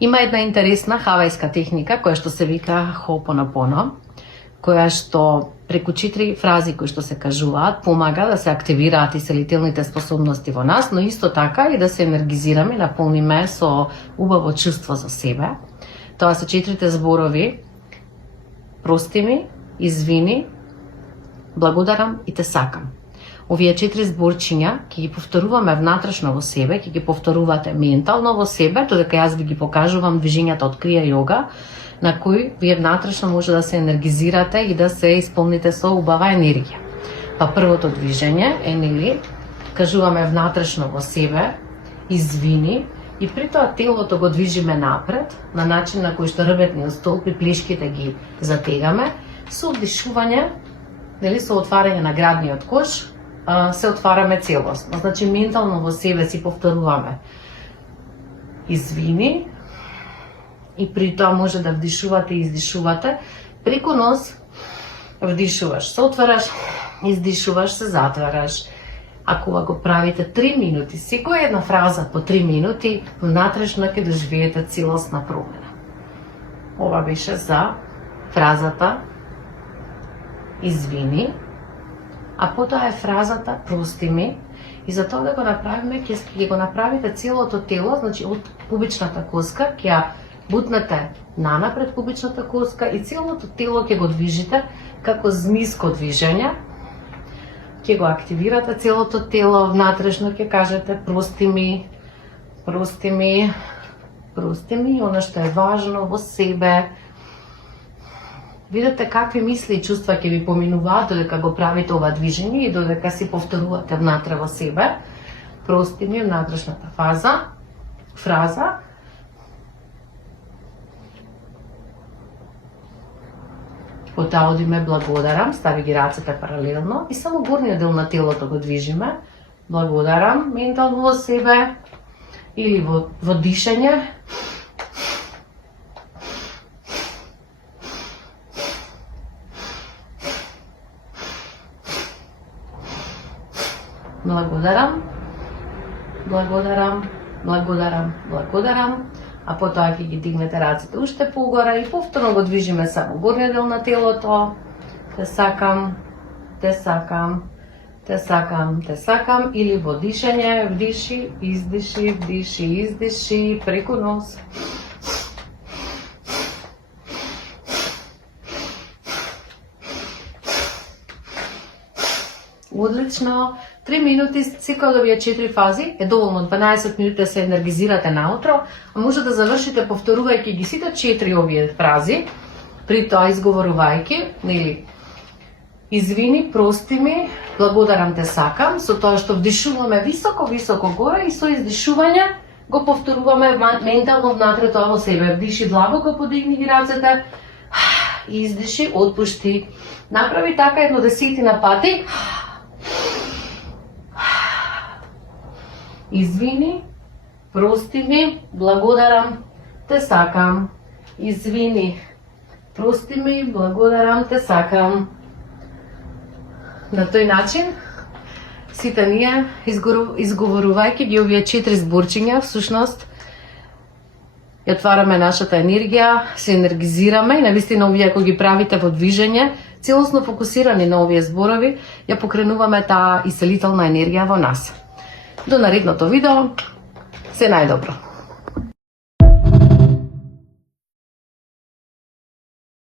Има една интересна хавајска техника која што се вика Хо'опонопоно, која што преку 4 фрази кои што се кажуваат помага да се активираат исцелителните способности во нас, но исто така и да се енергизираме, наполниме со убаво чувство за себе. Тоа се 4 зборови: прости ми, извини, благодарам и те сакам. Овие 4 зборчиња ќе ги повторуваме внатрешно во себе, ќе ги повторувате ментално во себе, додека јас ви ги покажувам движењата од крија йога, на кои вие внатрешно може да се енергизирате и да се исполните со убава енергија. Па првото движење е, нели, кажуваме внатрешно во себе: извини, и при тоа телото го движиме напред, на начин на кој што рбетниот столб и плешките ги затегаме, со вдишување, нели, со отварање на градниот кош, се отвараме целосно. Значи, ментално во себе си повторуваме: извини, и при тоа може да вдишувате и издишувате. Преку нос вдишуваш, се отвараш, издишуваш, се затвараш. Ако го правите 3 минути, секоја една фраза по 3 минути, внатрешно ќе доживеете целосна промена. Ова беше за фразата извини, а потоа е фразата прости ми, и за тоа да го направиме, ќе го направите целото тело, значи од пубичната коска ќе ја бутнете нанапред пубичната коска и целото тело ќе го движите како змиско движење. Ќе го активирате целото тело, внатрешно ќе кажете прости ми, прости ми, прости ми, она што е важно во себе. Видете какви мисли и чувства ќе ви поминуваат додека го правите ова движење и додека си повторувате внатре во себе. Прости ми, внатрешната фраза. Потоа одиме благодарам, стави ги рацете паралелно и само горниот дел на телото го движиме. Благодарам ментално во себе или во дишење. Благодарам, благодарам, благодарам, благодарам. А потоа ќе ги дигнете рацете уште погоре и повторно го движиме само горниот дел на телото. Те сакам, те сакам, те сакам, те сакам, или во дишење, вдиши, издиши, вдиши, издиши, преку нос. Одлично. 3 минути, секој од овие 4 фази е доволно. 12 минути да се енергизирате наутро, а може да завршите повторувајќи ги сите 4 овие фрази, при тоа изговорувајќи, нели, извини, прости ми, благодарам, те сакам, со тоа што вдишуваме високо горе и со издишување го повторуваме ментално внатре тоа во себе. Вдиши длабоко, подигни ги рацете, издиши, отпушти. Направи така едно 10 пати. Извини, прости ми, благодарам, те сакам. Извини, прости ми, благодарам, те сакам. На тој начин, сите ние, изговорувајќи ги овие 4 зборчиња, всушност, ја отвараме нашата енергија, се енергизираме и навистина овие, ако ги правите во движење, целосно фокусирани на овие зборови, ја покренуваме таа исцелителна енергија во нас. До наредното видео, се најдобро!